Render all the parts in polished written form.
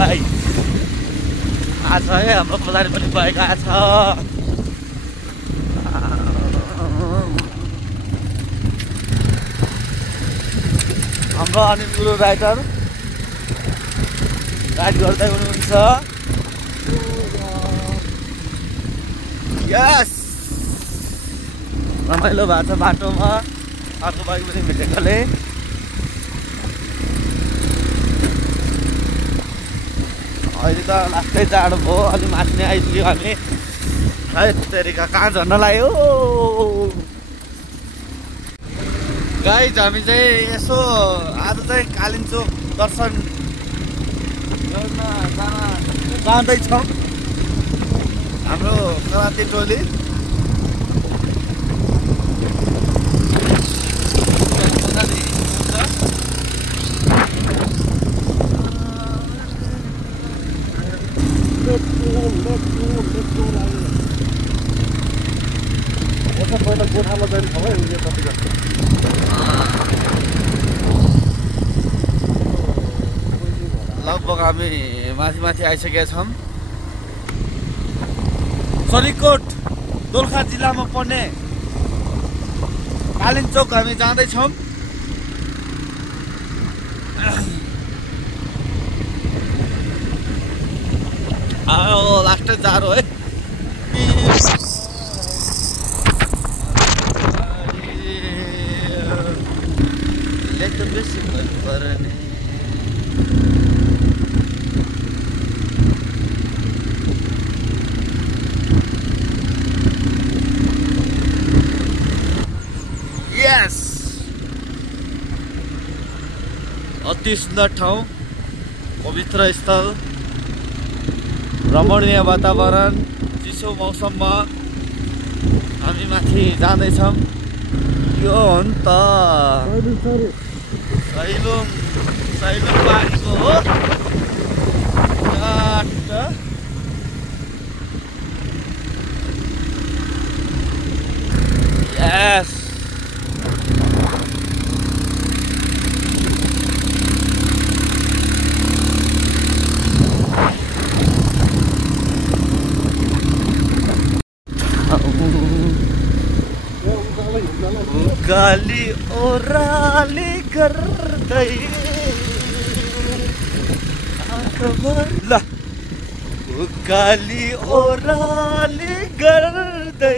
guys आज है हाम्रो बजार पनि भएका छ हाम्रो अनिल गुरु राइटर गाडी गर्दै हुनुहुन्छ यस रमाइलो भएको छ बाटोमा अर्को बाइक पनि भेटेकोले अहिले त लास्टै जाडो भयो अलि माथि नै आइपुग्यो हामी है तेरिका कहाँ झर्न लाग्यो गाइस हामी चाहिँ यसो आज चाहिँ कालिम्पोङ दर्शन गर्न जाँदैछौँ हाम्रो कराते टोली लगभग हामी माथि आइसकेका छौँ सरीकोट दोलखा जिल्लामा पर्ने कालिम्पोङ हामी जाँदैछौँ लास्ट जाडो है बेसी पर्ने यस अति सुन्दर ठाउँ पवित्र स्थल रमणीय वातावरण चिसो मौसममा हामी माथि जाँदैछौँ यो हो नि त सैलुङ पानीको हो यस गाली ओराली गर्दै ल गाली ओराली गर्दै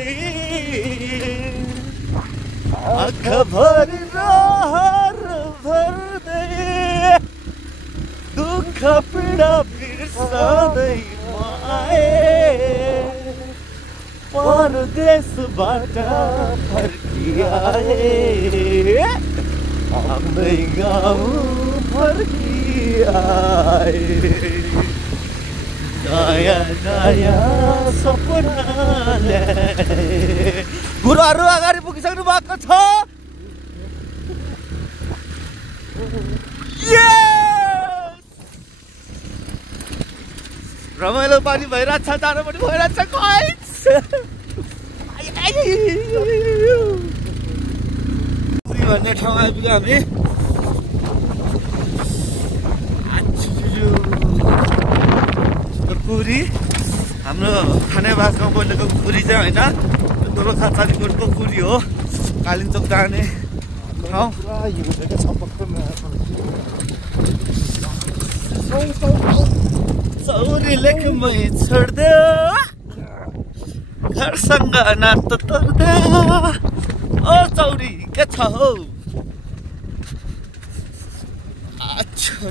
आँखाभर रहर भर्दै दुःख पीडा बिर्सँदै आए परदेशबाट फर्किआए आफ्नै गाउँ फर्किआए नयाँ सपनाले गुरुहरू अगाडि पुगिसक्नु भएको छ रमाइलो पानी भइरहेछ जाडो पनि भइरहेछ गाइस पुरी भन्ने ठाउँ आइपुग्यो हामी पुरी हाम्रो खानेबास गाउँ बनेको पुरी चाहिँ होइन दोलखा चालीकोटको पुरी हो कालिम्पोङ जाने ठाउँ चौरीले मै छोड्दियो घरसँग नातो तोड्दियो ओ चौरी के छ हौ अच्छा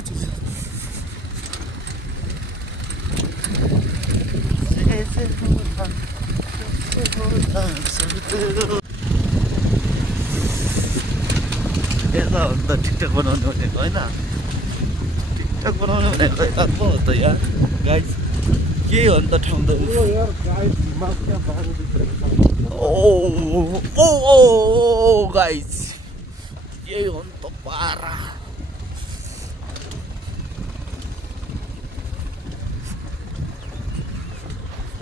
टिकटक बनाउने भनेको होइन टिकटक बनाउने भनेको यता पो हो त यार गाइस के हो नि त ठाउँ त ओ गाइस यही हो नि त पारा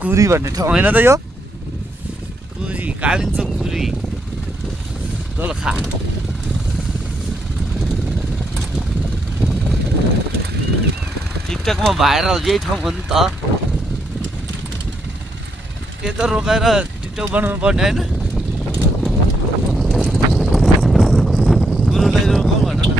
कुरी भन्ने ठाउँ होइन त यो कुरी कालिम्पोङ कुरी दोलखा टिकटकमा भाइरल यही ठाउँ हो नि त के त रोकाएर टिकटक बनाउनु पर्ने होइन गुरुलाई रोकाउँ भन न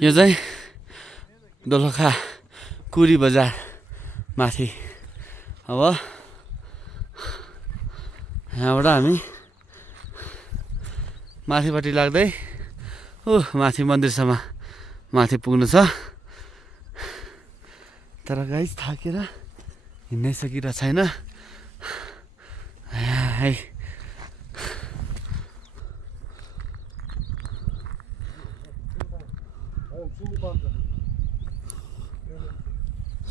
यो चाहिँ दोलखा कुरी बजार माथि अब यहाँबाट हामी माथिपट्टि लाग्दै माथि मन्दिरसम्म माथि पुग्नु छ तर गाइस थाकेर हिँड्नै सकिरहेको छैन है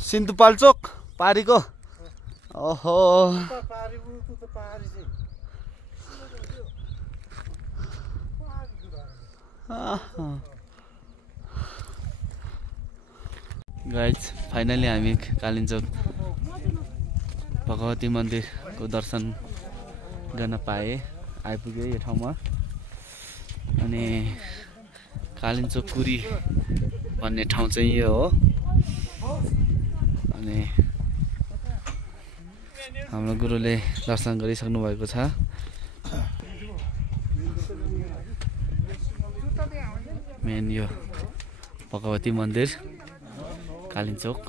सिन्धुपाल्चोक पारीको ओहो गाइज फाइनली हामी कालिम्चोक भगवती मन्दिरको दर्शन गर्न पाएँ आइपुग्यो यो ठाउँमा अनि कालिम्चोक कुरी भन्ने ठाउँ चाहिँ यो हो अनि हाम्रो गुरुले दर्शन गरिसक्नु भएको छ मेन यो भगवती मन्दिर कालिम्चोक